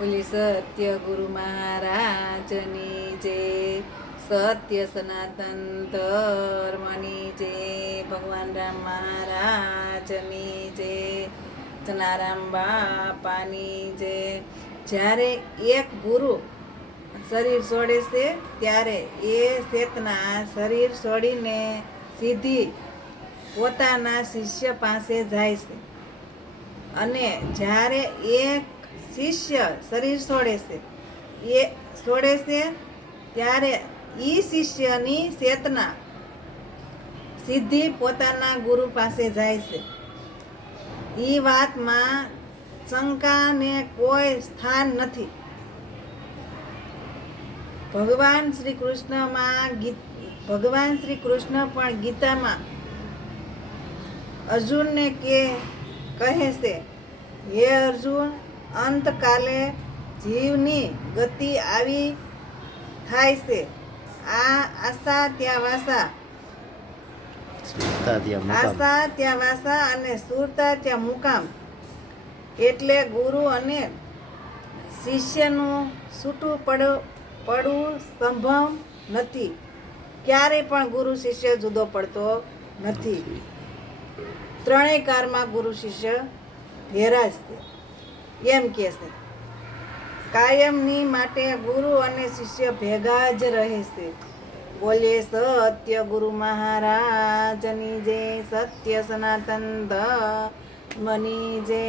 બોલી સત્ય ગુરુ મહારાજની જય, સત્ય સનાતન ધર્મની જય, ભગવાન રામ મહારાજની જય, જનારામ બાપાની જય. જ્યારે એક ગુરુ શરીર છોડે છે ત્યારે એ ચેતના શરીર છોડીને સીધી પોતાના શિષ્ય પાસે જાય છે, અને જ્યારે એક શિષ્ય શરીર છોડે છે ત્યારે એ શિષ્યની ચેતના સીધી પોતાના ગુરુ પાસે જાય છે. એ વાતમાં શંકાને કોઈ સ્થાન નથી. ભગવાન શ્રી કૃષ્ણ પણ ગીતામાં અર્જુનને કહે છે, હે અર્જુન, અંતકાલે જીવની ગતિ આવી થાય છે. આ આશા ત્યાં વાસા અને સુરતા ત્યાં મુકામ. એટલે ગુરુ અને શિષ્યનું છૂટું પડવું સંભવ નથી. ક્યારેય પણ ગુરુ શિષ્ય જુદો પડતો નથી. ત્રણેય કાળમાં ગુરુ શિષ્ય ભેરા છે એમ કે છે. કાયમની માટે ગુરુ અને શિષ્ય ભેગા જ રહે છે. બોલે સત્ય ગુરુ મહારાજની જય, સત્ય સનાતન ધર્મની જય.